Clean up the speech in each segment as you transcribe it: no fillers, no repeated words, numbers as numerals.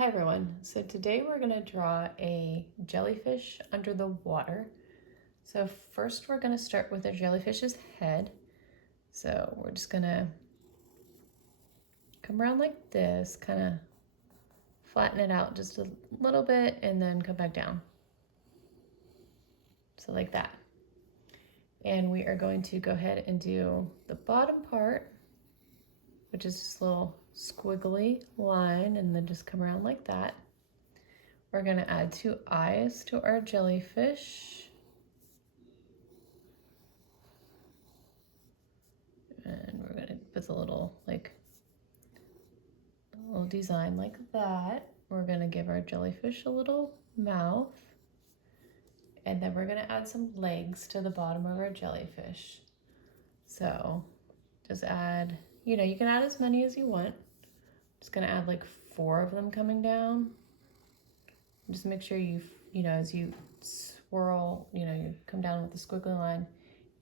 Hi everyone. So today we're going to draw a jellyfish under the water. So first we're going to start with a jellyfish's head. So we're just going to come around like this, kind of flatten it out just a little bit and then come back down. So like that. And we are going to go ahead and do the bottom part, which is this little squiggly line, and then just come around like that. We're going to add 2 eyes to our jellyfish. And we're going to put a little design like that. We're going to give our jellyfish a little mouth. And then we're going to add some legs to the bottom of our jellyfish. So just add, you can add as many as you want. Just going to add like 4 of them coming down. Just make sure as you swirl, you come down with the squiggly line,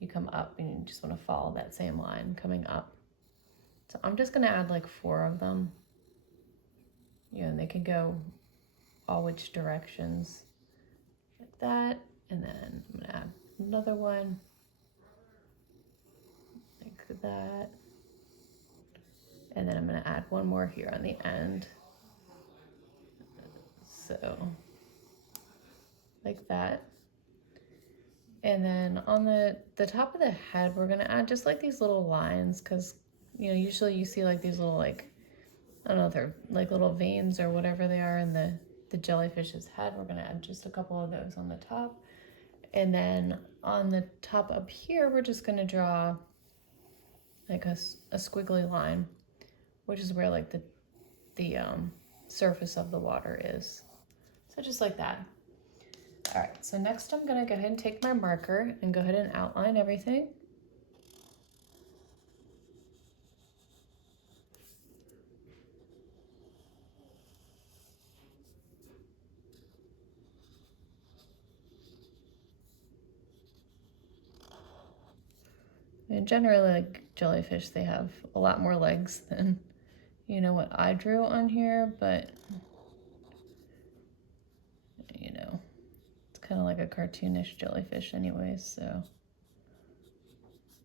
you come up and you just want to follow that same line coming up. So I'm just going to add like 4 of them. And they can go all which directions like that. And then I'm going to add another one like that. And then I'm going to add one more here on the end. So like that. And then on the top of the head, we're going to add just like these little lines because, usually you see like these little I don't know if they're like little veins or whatever they are in the jellyfish's head. We're going to add just a couple of those on the top. And then on the top up here, we're just going to draw like a squiggly line, which is where like the surface of the water is. So just like that. All right, so next I'm going to go ahead and take my marker and go ahead and outline everything. And generally, like jellyfish, they have a lot more legs than, what I drew on here, but, it's kind of like a cartoonish jellyfish anyways, so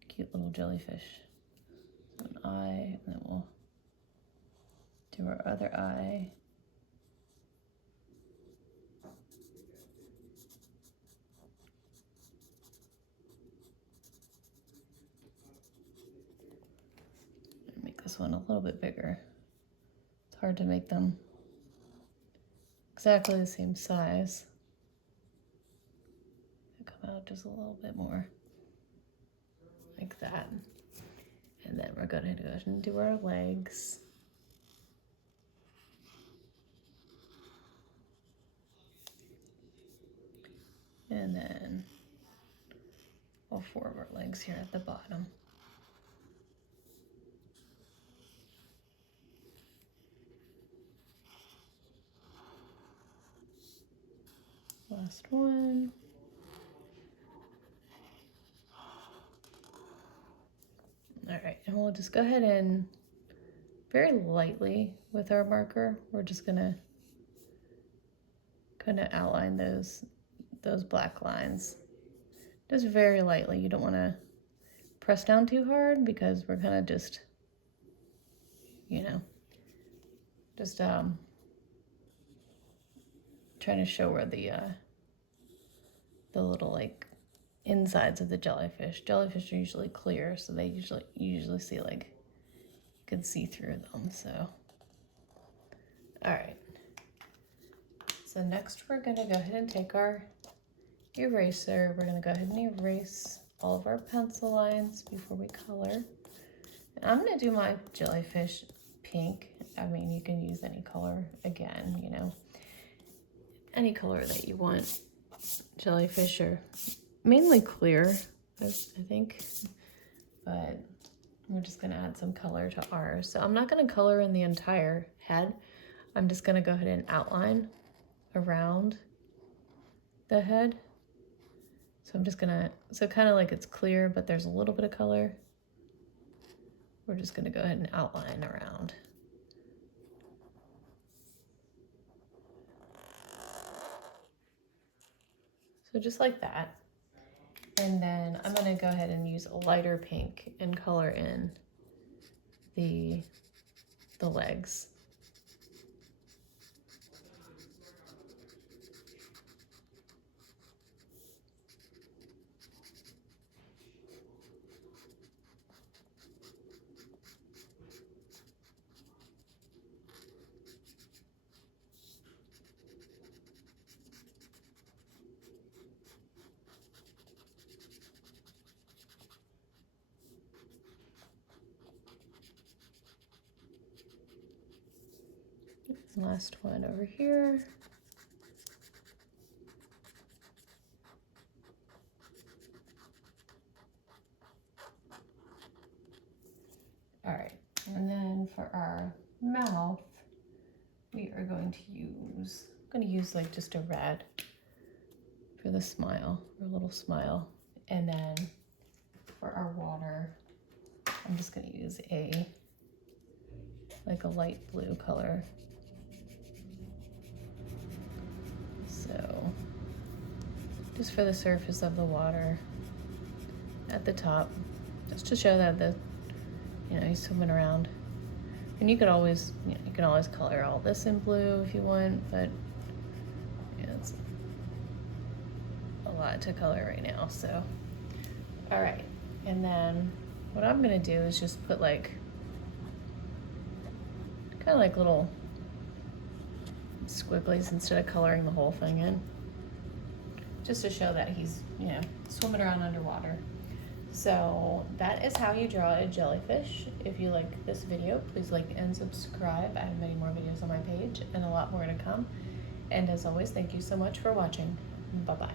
cute little jellyfish. An eye, and then we'll do our other eye. Make this one a little bit bigger. It's hard to make them exactly the same size. Come out just a little bit more like that. And then we're going to go ahead and do our legs. And then all 4 of our legs here at the bottom. Last one. All right, and we'll just go ahead and very lightly with our marker, we're just gonna kind of outline those black lines. Just very lightly. You don't want to press down too hard because we're kind of just trying to show where the little insides of the jellyfish. Jellyfish are usually clear, so they usually see you can see through them. So, all right. So next we're gonna go ahead and take our eraser. We're gonna go ahead and erase all of our pencil lines before we color. And I'm gonna do my jellyfish pink. I mean, you can use any color again, any color that you want. Jellyfish are mainly clear, I think, but we're just gonna add some color to ours. So I'm not gonna color in the entire head. I'm just gonna go ahead and outline around the head. So I'm just gonna, so kind of like it's clear, but there's a little bit of color. We're just gonna go ahead and outline around. So just like that. And then I'm gonna go ahead and use a lighter pink and color in the legs. Last one over here. All right, and then for our mouth, we are going to use, I'm going to use like just a red for the smile, or a little smile. And then for our water, I'm just going to use like a light blue color. So just for the surface of the water at the top, just to show that he's swimming around. And you could always, you can always color all this in blue if you want, but it's a lot to color right now. So, all right. And then what I'm gonna do is just put like, kind of like little squigglies instead of coloring the whole thing in, just to show that he's, swimming around underwater. So that is how you draw a jellyfish. If you like this video, please like and subscribe. I have many more videos on my page and a lot more to come. And as always, thank you so much for watching. Bye-bye.